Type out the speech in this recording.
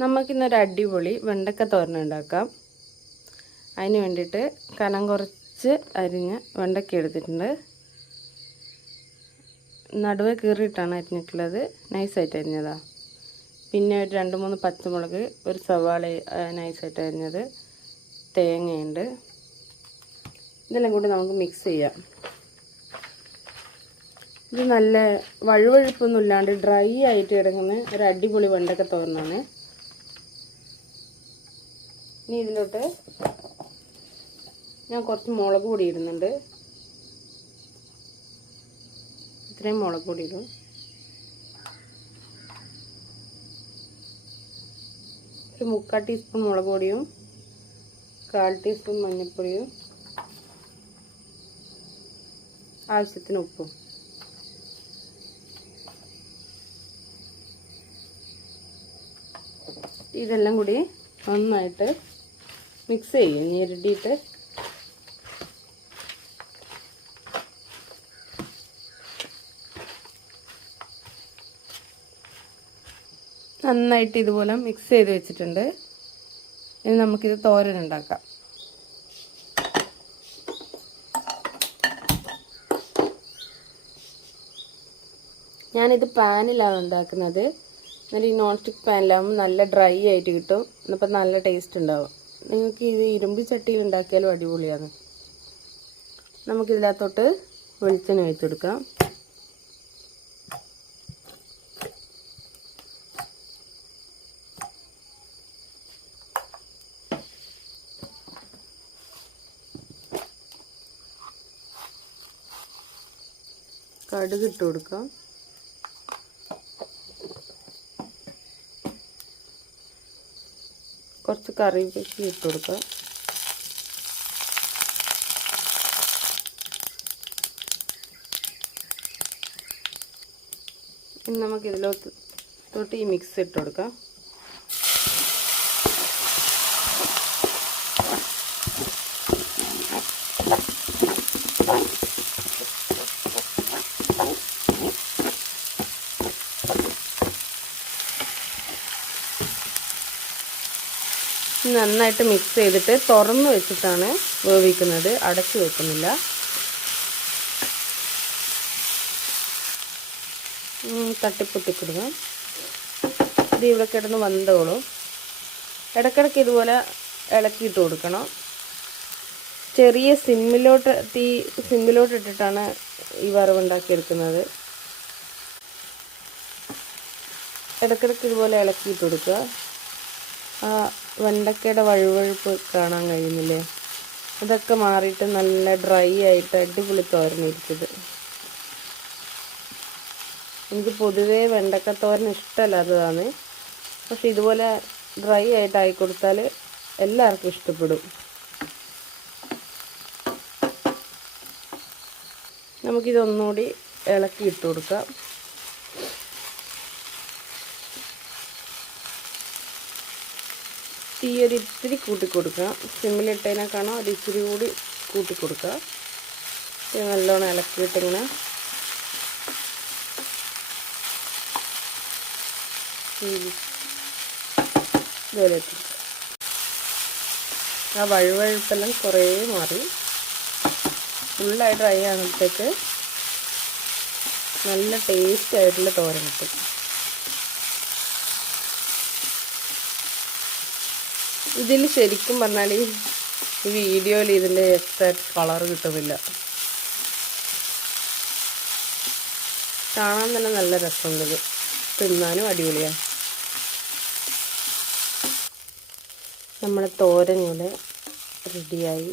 നമുക്കിന്നൊരു അടിപൊളി വെണ്ടക്ക തോരൻ ഉണ്ടാക്കാം. അതിന് വേണ്ടിയിട്ട് കനം കുറച്ച് അരിഞ്ഞ് വെണ്ടക്ക എടുത്തിട്ടുണ്ട്. നടുവ് കീറിയിട്ടാണ് അരിഞ്ഞിട്ടുള്ളത്. നൈസായിട്ട് അരിഞ്ഞതാണ് പിന്നെ ഒരു രണ്ട് മൂന്ന് പച്ചമുളക് ഒരു സവാള നൈസായിട്ട് അരിഞ്ഞത് തേങ്ങയുണ്ട്. ഇതെല്ലാം കൂടി നമുക്ക് മിക്സ് ചെയ്യാം. ഇത് നല്ല വഴുവഴുപ്പൊന്നും ഇല്ലാണ്ട് ഡ്രൈ ആയിട്ട് കിടക്കുന്ന ഒരു അടിപൊളി വെണ്ടക്ക തോരനാണ്. ഇനി ഇതിലോട്ട് ഞാൻ കുറച്ച് മുളക് പൊടി ഇടുന്നുണ്ട്. ഇത്രയും മുളക് പൊടി ഇടും. ഒരു മുക്കാൽ ടീസ്പൂൺ മുളക് പൊടിയും കാൽ ടീസ്പൂൺ മഞ്ഞൾപ്പൊടിയും ആവശ്യത്തിന് ഉപ്പും. ഇതെല്ലാം കൂടി നന്നായിട്ട് മിക്സ് ചെയ്യും ഞെരടിയിട്ട് നന്നായിട്ട് ഇതുപോലെ മിക്സ് ചെയ്ത് വെച്ചിട്ടുണ്ട്. ഇനി നമുക്കിത് തോരൻ ഉണ്ടാക്കാം. ഞാനിത് പാനിലാണ് ഉണ്ടാക്കുന്നത്. എന്നാലും ഈ നോൺ സ്റ്റിക്ക് പാനിലാകുമ്പോൾ നല്ല ഡ്രൈ ആയിട്ട് കിട്ടും. അപ്പം നല്ല ടേസ്റ്റ് ഉണ്ടാവും. നിങ്ങൾക്ക് ഇത് ഇരുമ്പ് ചട്ടിയിൽ ഉണ്ടാക്കിയാലും അടിപൊളിയാണ്. നമുക്കിതിനകത്തോട്ട് വെളിച്ചെണ്ണ ഒഴിച്ചെടുക്കാം. കടുക് ഇട്ട് കൊടുക്കാം. കുറച്ച് കറിവേപ്പില ഇട്ട് കൊടുക്കാം. ഇനി നമുക്കിതിലോട്ട് തൊട്ട് ഈ മിക്സ് ഇട്ട് കൊടുക്കാം. നന്നായിട്ട് മിക്സ് ചെയ്തിട്ട് തുറന്ന് വെച്ചിട്ടാണ് വേവിക്കുന്നത്. അടച്ചു വെക്കുന്നില്ല. തട്ടിപ്പൊട്ടിക്കിടുക ഇത് ഇവിടെ കിടന്ന് വന്നോളും ഇടക്കിടക്ക് ഇതുപോലെ ഇളക്കിയിട്ട് കൊടുക്കണം. ചെറിയ സിമ്മിലോട്ട് തീ സിമ്മിലോട്ട് ഇട്ടിട്ടാണ് ഈ വറവുണ്ടാക്കിയെടുക്കുന്നത് ഇടക്കിടക്ക് ഇതുപോലെ ഇളക്കിയിട്ട് കൊടുക്കുക. വെണ്ടക്കയുടെ വഴുവഴുപ്പ് കാണാൻ കഴിയുന്നില്ലേ? അതൊക്കെ മാറിയിട്ട് നല്ല ഡ്രൈ ആയിട്ട് അടിപൊളി തോരനിരിക്കുന്നത് എനിക്ക് പൊതുവേ വെണ്ടക്ക തോരൻ ഇഷ്ടമല്ലാത്തതാണ്. പക്ഷെ ഇതുപോലെ ഡ്രൈ ആയിട്ട് ആയി കൊടുത്താൽ എല്ലാവർക്കും ഇഷ്ടപ്പെടും. നമുക്കിതൊന്നുകൂടി ഇളക്കി ഇട്ട് കൊടുക്കാം. തീ ഒരു ഇത്തിരി കൂട്ടി കൊടുക്കുക സിമ്മിലിട്ടതിനേക്കാണോ ഒരു ഇച്ചിരി കൂടി കൂട്ടി കൊടുക്കുക ഇത് നല്ലോണം ഇളക്കിയിട്ടിങ്ങനെ. ഇതുപോലെ. ആ വഴുവഴുപ്പെല്ലാം കുറേ മാറി. ഫുള്ളായി ഡ്രൈ ആകുമ്പോഴത്തേക്ക് നല്ല ടേസ്റ്റ് ആയിട്ടുള്ള തോരൻ കിട്ടും. ഇതിൽ ശരിക്കും പറഞ്ഞാൽ ഈ വീഡിയോയിൽ ഇതിന്റെ എക്സാക്ട് കളർ കിട്ടുന്നില്ല. കാണാൻ തന്നെ നല്ല രസമുണ്ട് ഇത്. തിന്നാനും അടിപൊളിയാണ് നമ്മുടെ തോരൻ ഇവിടെ റെഡിയായി